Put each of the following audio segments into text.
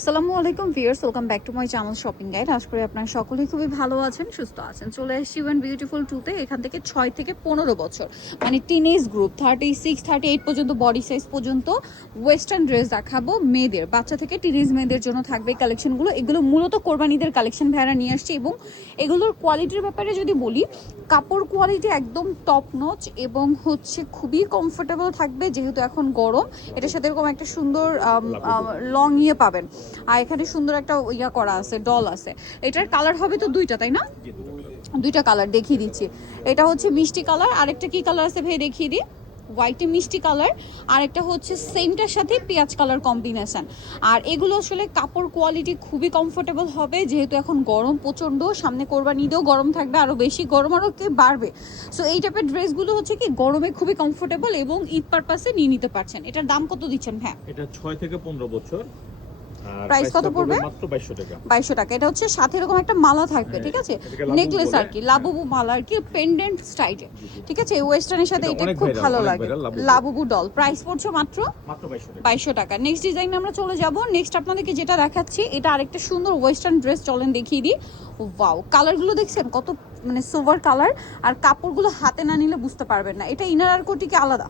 আসসালামু আলাইকুম viewers, welcome back to my channel shopping guide. আশা করি আপনারা সকলেই খুবই ভালো আছেন, সুস্থ আছেন। চলে এসেছি ওয়ান বিউটিফুল টুতে। এখান থেকে 6 থেকে 15 বছর মানে টিনেজ গ্রুপ 36 38 পর্যন্ত বডি সাইজ পর্যন্ত ওয়েস্টার্ন ড্রেস দেখাবো মেয়েদের, বাচ্চা থেকে টিনেজ মেয়েদের জন্য থাকবে কালেকশনগুলো। এগুলো মূলত কোরবানিদের কালেকশন ভাইরা নিয়ে আসছে এবং এগুলোর কোয়ালিটির ব্যাপারে যদি বলি, কাপড় কোয়ালিটি একদম টপ নচ এবং হচ্ছে খুবই কমফোর্টেবল থাকবে, যেহেতু এখন গরম। এটার সাথে এরকম একটা সুন্দর লং ইয়ে পাবেন, আর এখানে সুন্দর একটা ইয়া করা আছে, ডল আছে। এটার কালার হবে তো দুইটা, তাই না? দুইটা কালার দেখিয়ে দিচ্ছি। এটা হচ্ছে মিষ্টি কালার, আরেকটা কি কালার আছে ভাই দেখিয়ে দিই। হোয়াইটে মিষ্টি কালার, আর একটা হচ্ছে সেমটার সাথে পেঁয়াজ কালার কম্বিনেশন। আর এগুলো আসলে কাপড় কোয়ালিটি খুবই কমফোর্টেবল হবে, যেহেতু এখন গরম প্রচণ্ড, সামনে কোরবানি ঈদেও গরম থাকবে, আরও বেশি গরম আরও কি বাড়বে। সো এই টাইপের ড্রেসগুলো হচ্ছে কি গরমে খুবই কমফোর্টেবল এবং ঈদ পারপাসে নিয়ে নিতে পারছেন। এটার দাম কত দিচ্ছেন হ্যাঁ? এটা 6 থেকে 15 বছর। প্রাইস কত পড়বে? মাত্র 2200 টাকা। 2200 টাকা। এটা হচ্ছে সাথে এরকম একটা মালা থাকবে, ঠিক আছে, নেকলেস আর কি, লাবুবু মালা আর কি, পেন্ডেন্ট স্টাইলে, ঠিক আছে। ওয়েস্টার্নের সাথে এটা খুব ভালো লাগে, লাবুবু ডল। প্রাইস পড়ছে মাত্র 2200 টাকা। নেক্সট ডিজাইনে আমরা চলে যাব। নেক্সট আপনাদেরকে যেটা দেখাচ্ছি, এটা আরেকটা সুন্দর ওয়েস্টার্ন ড্রেস, চলেন দেখিয়ে দিই। ওয়াও, কালারগুলো দেখছেন কত মানে সোভার কালার, আর কাপড়গুলো হাতে না নিলে বুঝতে পারবেন না। এটা ইনার আর কোটি কি আলাদা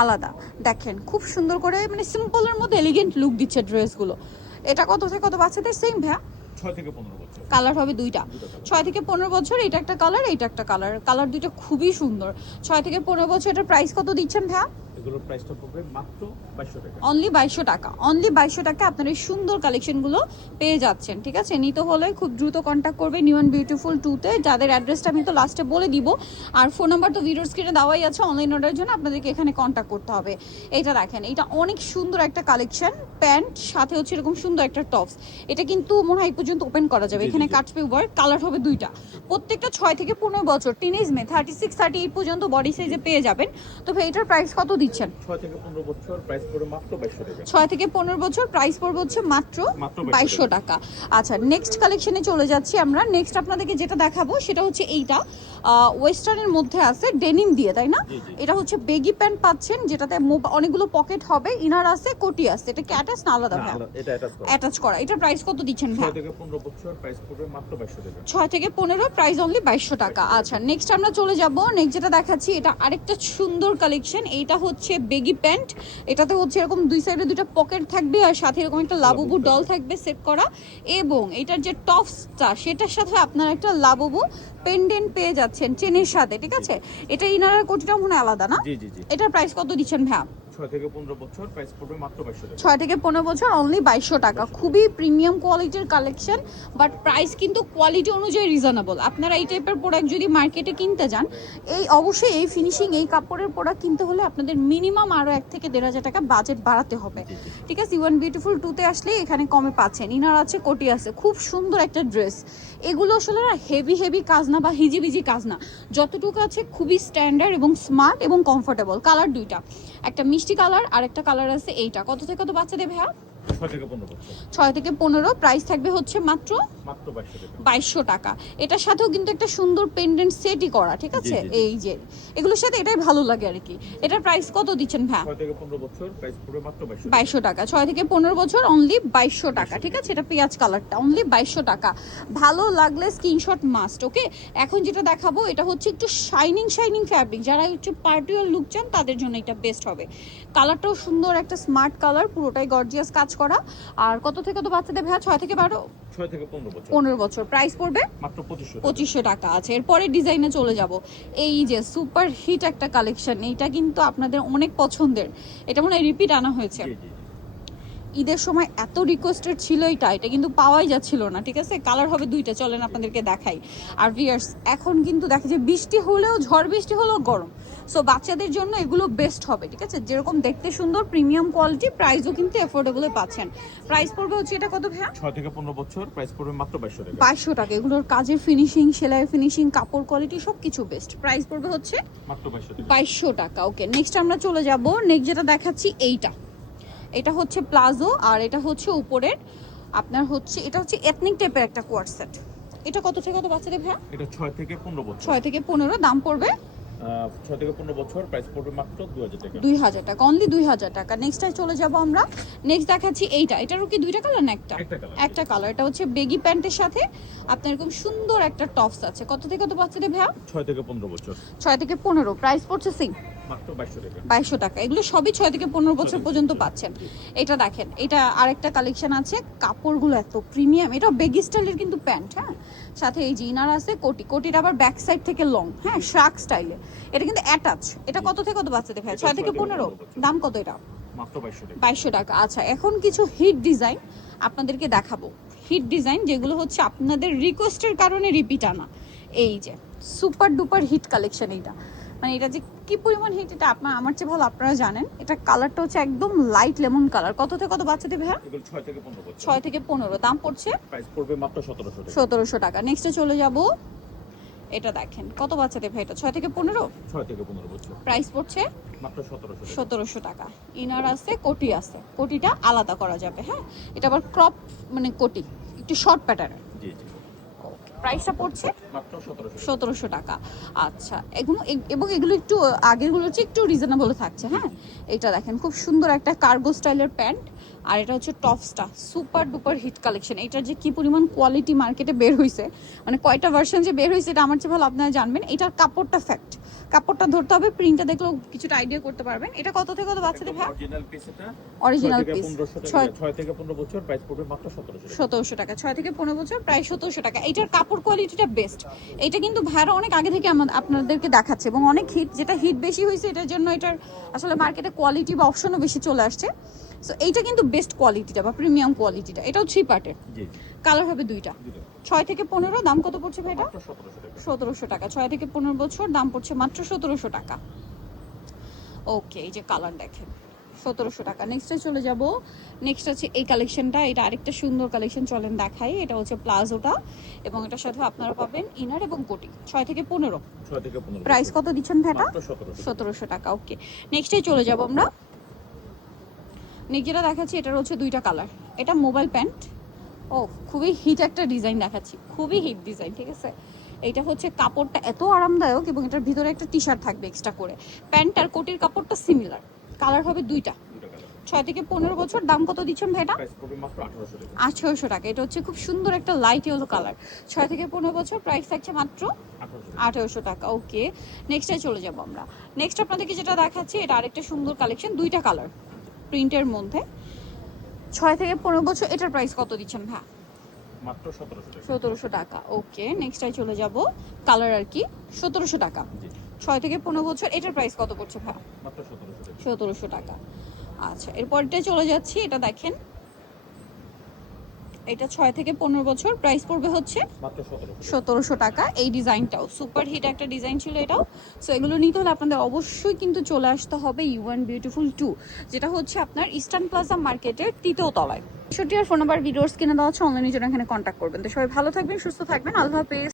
আলাদা দেখেন, খুব সুন্দর করে মানে সিম্পলের মধ্যে এলিগেন্ট লুক দিচ্ছে ড্রেসগুলো। এটা কত থেকে কত বাচ্চাদের? সেম ভাইয়া, 6 থেকে 15 বছর। কালার হবে দুইটা, 6 থেকে 15 বছর। এটা একটা কালার, এটা একটা কালার, কালার দুইটা খুবই সুন্দর। 6 থেকে 15 বছর। এটার প্রাইস কত দিচ্ছেন ভাইয়া? এগুলোর প্রাইসটা পড়বে মাত্র 2200 টাকা। অনলি 2200 টাকা। অনলি 2200 টাকা আপনারা এই সুন্দর কালেকশনগুলো পেয়ে যাচ্ছেন, ঠিক আছে। নিতে হলে খুব দ্রুত কন্ট্যাক্ট করবে নিউ অ্যান্ড বিউটিফুল টুতে, যাদের অ্যাড্রেসটা আমি তো লাস্টে বলে দিব, আর ফোন নাম্বার তো ভিডিওর স্ক্রিনে দেওয়াই আছে। অনলাইন অর্ডারের জন্য আপনাদেরকে এখানে কন্ট্যাক্ট করতে হবে। এটা দেখেন, এটা অনেক সুন্দর একটা কালেকশন, প্যান্ট সাথে হচ্ছে এরকম সুন্দর একটা টপস। এটা কিন্তু মনে হয় এই পর্যন্ত ওপেন করা যাবে। এখানে কাটপে ওয়ার্ক, কালার হবে দুইটা, প্রত্যেকটা 6 থেকে 15 বছর টিনেজ মে 36 38 পর্যন্ত বডি সাইজে পেয়ে যাবেন। তো ভাই এটার প্রাইস কত দিচ্ছেন? 6 থেকে 15 বছর, প্রাইস পড়বে মাত্র 2200 টাকা। 6 থেকে 15 বছর, প্রাইস পড়বে হচ্ছে মাত্র 2200 টাকা। আচ্ছা, নেক্সট কালেকশনে চলে যাচ্ছি আমরা। নেক্সট আপনাদেরকে যেটা দেখাবো সেটা হচ্ছে এইটা, ওয়েস্টার্নের মধ্যে আছে ডেনিম দিয়ে, তাই না? এটা হচ্ছে বেগি প্যান্ট পাচ্ছেন, যেটাতে অনেকগুলো পকেট হবে, ইনার আছে, কোটি আছে। এটা কি অ্যাটাচ না আলাদা ভাই? এটা অ্যাটাচ করা। এটার প্রাইস কত দিচ্ছেন ভাই? 6 থেকে 15 বছর, প্রাইস পড়বে মাত্র 2200 টাকা। 6 থেকে 15, প্রাইস অনলি 2200 টাকা। আচ্ছা, নেক্সট আমরা চলে যাব। নেক্সট যেটা দেখাচ্ছি, এটা আরেকটা সুন্দর কালেকশন। এইটা হচ্ছে বেগি প্যান্ট, এটাতে হচ্ছে এরকম দুই সাইডে দুইটা পকেট থাকবে, আর সাথে এরকম একটা লাবুবু ডল থাকবে সেট করা, এবং এটার যে টপসটা সেটার সাথে আপনার একটা লাবুবু পেন্ডেন্ট পেয়ে যাচ্ছেন চেনের সাথে, ঠিক আছে। এটা ইনারের কোটিটা মনে হয় আলাদা না? জি জি জি। এটার প্রাইস কত দিচ্ছেন ভাইয়া? 6 থেকে 15 বছর, প্রাইস পড়বে মাত্র 2200 টাকা। 6 থেকে 15 বছর, অনলি 2200 টাকা। খুবই প্রিমিয়াম কোয়ালিটির কালেকশন, বাট প্রাইস কিন্তু কোয়ালিটি অনুযায়ী রিজনেবল। আপনারা এই টাইপের প্রোডাক্ট যদি মার্কেটে কিনতে যান, এই অবশ্যই এই ফিনিশিং এই কাপড়ের প্রোডাক্ট কিনতে হলে আপনাদের মিনিমাম আরও 1 থেকে 1500 টাকা বাজেট বাড়াতে হবে, ঠিক আছে। ওয়ান বিউটিফুল টুতে আসলে এখানে কমে পাচ্ছেন। ইনার আছে, কোটি আছে, খুব সুন্দর একটা ড্রেস। এগুলো আসলে না হেভি হেভি কাজ না বা হিজিবিজি কাজ না, যতটুকু আছে খুবই স্ট্যান্ডার্ড এবং স্মার্ট এবং কমফোর্টেবল। কালার দুইটা, একটা মিষ্টি কালার আর একটা কালার আছে এইটা। কত থেকে কত বাচ্চাদের ভাইয়া? 6 থেকে 15 বছর। 6 থেকে 15, প্রাইস থাকবে হচ্ছে মাত্র 2200 টাকা। এটার সাথেও কিন্তু একটা সুন্দর পেন্ডেন্ট সেটই করা, ঠিক আছে। এই যে এগুলোর সাথে এটাই ভালো লাগে আর কি। এটার প্রাইস কত দিচ্ছেন ভাই? 6 থেকে 15 বছর, প্রাইস পড়বে মাত্র 2200 টাকা। 6 থেকে 15 বছর, অনলি 2200 টাকা, ঠিক আছে। এটা পেঁয়াজ কালারটা, অনলি 2200 টাকা। ভালো লাগলে স্ক্রিনশট মাস্ট, ওকে। এখন যেটা দেখাবো এটা হচ্ছে একটু শাইনিং শাইনিং ফ্যাব্রিক, যারা একটু পার্টিওয়ার লুক চান তাদের জন্য এটা বেস্ট হবে। কালারটাও সুন্দর, একটা স্মার্ট কালার, পুরোটাই গর্জিয়াস কাজ করা। আর কত থেকে কত বাচ্চাদের ভাইয়া? 6 থেকে 12, 6 থেকে 15 বছর। 15 বছর, প্রাইস পড়বে মাত্র 2500 টাকা। আছে এরপরে ডিজাইনে চলে যাব। এই যে সুপার হিট একটা কালেকশন, এইটা কিন্তু আপনাদের অনেক পছন্দের। এটা মনে হয় রিপিট আনা হয়েছে। ঈদের সময় এত রিকোয়েস্টেড ছিল এটা কিন্তু পাওয়াই যাচ্ছিল না, ঠিক আছে। কালার হবে দুইটা, চলেন আপনাদেরকে দেখাই। আর ভিয়ার্স, এখন কিন্তু দেখা যায় বৃষ্টি হলেও, ঝড় বৃষ্টি হলেও গরম, সো বাচ্চাদের জন্য এগুলো বেস্ট হবে, ঠিক আছে। যেরকম দেখতে সুন্দর, প্রিমিয়াম কোয়ালিটি, প্রাইসও কিন্তু অ্যাফোর্ডেবলে পাচ্ছেন। প্রাইস পড়বে হচ্ছে এটা কত ভাইয়া? 6 থেকে 15 বছর, প্রাইস পড়বে মাত্র 2200 টাকা। 2200 টাকা। এগুলোর কাজের ফিনিশিং, সেলাই ফিনিশিং, কাপড় কোয়ালিটি সবকিছু বেস্ট। প্রাইস পড়বে হচ্ছে মাত্র 2200 টাকা। ওকে, নেক্সট আমরা চলে যাব। নেক্সট যেটা দেখাচ্ছি এইটা, এটা হচ্ছে প্লাজো, আর এটা হচ্ছে উপরের আপনার হচ্ছে, এটা হচ্ছে এথনিক টাইপের একটা কোয়ার্ড সেট। এটা কত থেকে কত বাচ্চাদের ভাইয়া? এটা 6 থেকে 15 বছর। 6 থেকে 15, দাম পড়বে 6 থেকে 15 বছর প্রাইস পড়বে মাত্র 2000 টাকা। 2000 টাকা, অনলি 2000 টাকা। নেক্সটটায় চলে যাব আমরা। নেক্সট দেখাচ্ছি এইটা। এটারও কি দুইটা কালার না একটা? একটা কালার। একটা কালার। এটা হচ্ছে বেগি প্যান্টের সাথে আপনার এরকম সুন্দর একটা টপস আছে। কত থেকে কত বাচ্চাদের ভাইয়া? 6 থেকে 15 বছর 6 থেকে 15। প্রাইস পড়ছে সেম মাত্র 2200 টাকা। 2200 টাকা। এগুলো সবই 6 থেকে 15 বছর পর্যন্ত পাচ্ছেন। এটা দেখেন, এটা আরেকটা কালেকশন আছে। কাপড়গুলো এত প্রিমিয়াম। এটা বেগি স্টাইলের কিন্তু প্যান্ট, হ্যাঁ, সাথে এই জিনার আছে। কোটির আবার ব্যাক সাইড থেকে লং, হ্যাঁ, শার্ক স্টাইলে। এটা কিন্তু অ্যাটাচ। এটা কত থেকে কত বাচ্চাদের ভাই? 6 থেকে 15। দাম কত এটা? মাত্র 2200 টাকা। 2200 টাকা। আচ্ছা, এখন কিছু হিট ডিজাইন আপনাদেরকে দেখাবো। হিট ডিজাইন যেগুলো হচ্ছে আপনাদের রিকোয়েস্টের কারণে রিপিট আনা। এই যে সুপার ডুপার হিট কালেকশন। এইটা মানে এটা যে কি পরিমাণ হিট, এটা আমার চেয়ে ভালো আপনারা জানেন। এটা কালারটা হচ্ছে একদম লাইট লেমন কালার। কত থেকে কত বাচ্চাদের ভাইয়া? এগুলো 6 থেকে 15 বছর 6 থেকে 15। দাম পড়ছে প্রাইস পড়বে মাত্র 1700 টাকা। 1700 টাকা। নেক্সটে চলে যাব। এটা দেখেন কত বাচ্চাদের ভাই? এটা 6 থেকে 15। 6 থেকে 15 বছর প্রাইস পড়ছে মাত্র 1700 টাকা। 1700 টাকা। ইনার আছে, কোটি আছে। কোটিটা আলাদা করা যাবে, হ্যাঁ। এটা আবার ক্রপ মানে কোটি, একটু শর্ট প্যাটার্নের। জি জি প্রাইসটা পড়ছে মাত্র 1700 টাকা। 1700 টাকা। আচ্ছা, এগুলো এবং এগুলো একটু আগেরগুলো হচ্ছে একটু রিজনেবল থাকছে, হ্যাঁ। এটা দেখেন খুব সুন্দর একটা কার্গো স্টাইলের প্যান্ট। আর এটা হচ্ছে টপসটা সুপার ডুপার হিট কালেকশন। এটার যে কি পরিমাণ কোয়ালিটি মার্কেটে বের হয়েছে, মানে কয়টা ভার্সন যে বের হয়েছে এটা আমার চেয়ে ভালো আপনারা জানবেন। এটার কাপড়টা ফ্যাক্ট, কাপড়টা ধরতে হবে, প্রিন্টটা দেখলেও কিছুটা আইডিয়া করতে পারবেন। এটা কত থেকে কত বাচ্চাদের ভাই? অরিজিনাল পিস এটা। অরিজিনাল 6 থেকে পিস 1500 টাকা। 6 থেকে 15 বছর প্রাইস পড়বে মাত্র 1700 টাকা। 1700 টাকা। 6 থেকে 15 বছর প্রায় 1700 টাকা। এটার কাপড় কোয়ালিটিটা বেস্ট। এটা কিন্তু ভাইরা অনেক আগে থেকে আপনাদেরকে দেখাচ্ছে এবং অনেক হিট, যেটা হিট বেশি হয়েছে এটার জন্য এটার আসলে মার্কেটে কোয়ালিটি বা অপশনও বেশি চলে আসছে। সো এইটা কিন্তু বেস্ট কোয়ালিটিটা বা প্রিমিয়াম কোয়ালিটিটা। এটাও 3 পার্টের, জি কালার হবে দুইটা। 6 থেকে 15। দাম কত পড়ছে ভাই এটা? মাত্র 1700 টাকা। 1700 টাকা। 6 থেকে 15 বছর দাম পড়ছে মাত্র 1700 টাকা। ওকে, এই যে কালার দেখেন 1700 টাকা। নেক্সটে চলে যাব। নেক্সট আছে এই কালেকশনটা। এটা আরেকটা সুন্দর কালেকশন, চলেন দেখাই। এটা হচ্ছে প্লাজোটা এবং এটার সাথে আপনারা পাবেন ইনার এবং কোটি। 6 থেকে 15। 6 থেকে 15 প্রাইস কত দিচ্ছেন ভাইটা? মাত্র 1700 1700 টাকা। ওকে, নেক্সটে চলে যাব আমরা। নেক্সট যেটা দেখাচ্ছি এটার হচ্ছে দুইটা কালার। এটা মোবাইল প্যান্ট। ও, খুবই হিট একটা ডিজাইন দেখাচ্ছি, খুবই হিট ডিজাইন, ঠিক আছে। এটা হচ্ছে কাপড়টা এত আরামদায়ক এবং এটার ভিতরে একটা টি শার্ট থাকবে এক্সট্রা করে। প্যান্ট আর কোটির কাপড়টা সিমিলার। কালার হবে দুইটা। 6 থেকে 15 বছর। দাম কত দিচ্ছেন ভাইটা? প্রাইস পড়বে মাত্র 1800 টাকা। 1800 টাকা। এটা হচ্ছে খুব সুন্দর একটা লাইট ইয়েলো কালার। 6 থেকে 15 বছর প্রাইস থাকছে মাত্র 1800 টাকা। ওকে, নেক্সটে চলে যাব আমরা। নেক্সট আপনাদেরকে যেটা দেখাচ্ছি এটা আরেকটা সুন্দর কালেকশন, দুইটা কালার প্রিন্টের মধ্যে। 6 থেকে 15 বছর। এটার প্রাইস কত দিচ্ছেন ভাই? মাত্র 1700 টাকা। 1700 টাকা। ওকে, নেক্সটটাই চলে যাব। কালার আর কি 1700 টাকা। জি 6 থেকে 15 বছর। এটার প্রাইস কত পড়ছে ভাই? মাত্র 1700 টাকা। 1700 টাকা। আচ্ছা, এরপরটাই চলে যাচ্ছি। এটা দেখেন, এটা 6 থেকে 15 বছর। প্রাইস পড়বে হচ্ছে মাত্র 1700 টাকা। 1700 টাকা। এই ডিজাইনটাও সুপার হিট একটা ডিজাইন ছিল এটাও। সো এগুলো নিতে হলে আপনাদের অবশ্যই কিন্তু চলে আসতে হবে ইউএন বিউটিফুল 2, যেটা হচ্ছে আপনার ইস্টার্ন প্লাজা মার্কেটের 3য় তলায়। 60 আর ফোন নাম্বার ভিডিওস কিনে দেওয়া হচ্ছে, অনলাইনে জন্য এখানে কন্ট্যাক্ট করবেন। তো সবাই ভালো থাকবেন, সুস্থ থাকবেন। আল্লাহ হাফেজ।